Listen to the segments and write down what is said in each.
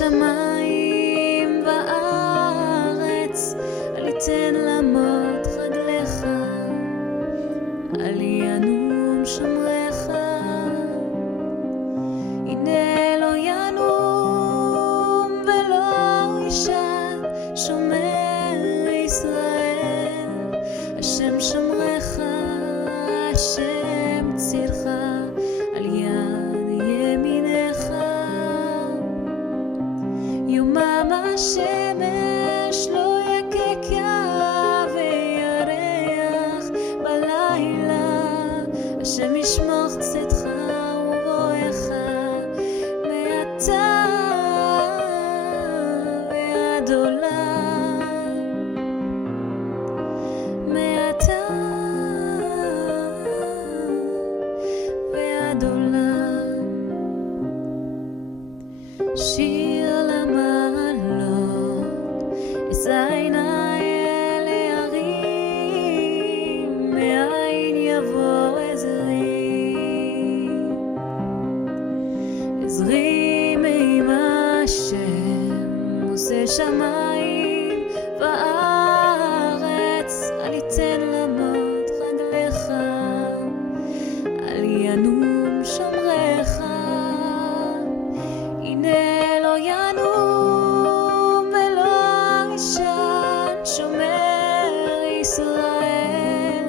שמיים וארץ, אל יתן למות רגליך, אל ינום שומרך. הנה לא ינום ולא ישן שומר ישראל, השם שומרך, השם צילך, על יד ימינך. יומם השמש לא יקקה וירח בלילה, השם ישמור צאתך ובואך מעתה ועד עולם, מעתה ועד עולם. שיר למעלות, אזי נא אל ההרים, מאין יבוא עזרי, עזרי מעם השם עושה שמיים וארץ, אל יתן למות רגליך, אל ינום שומרך. הנה לא ינום ולא ישן שומר ישראל,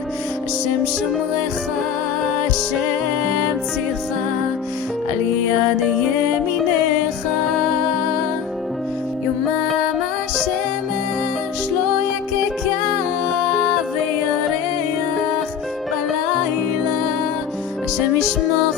השם שומרך, השם צילך, על יד ימינך. יומם השמש לא יקקה וירח בלילה, השם ישמור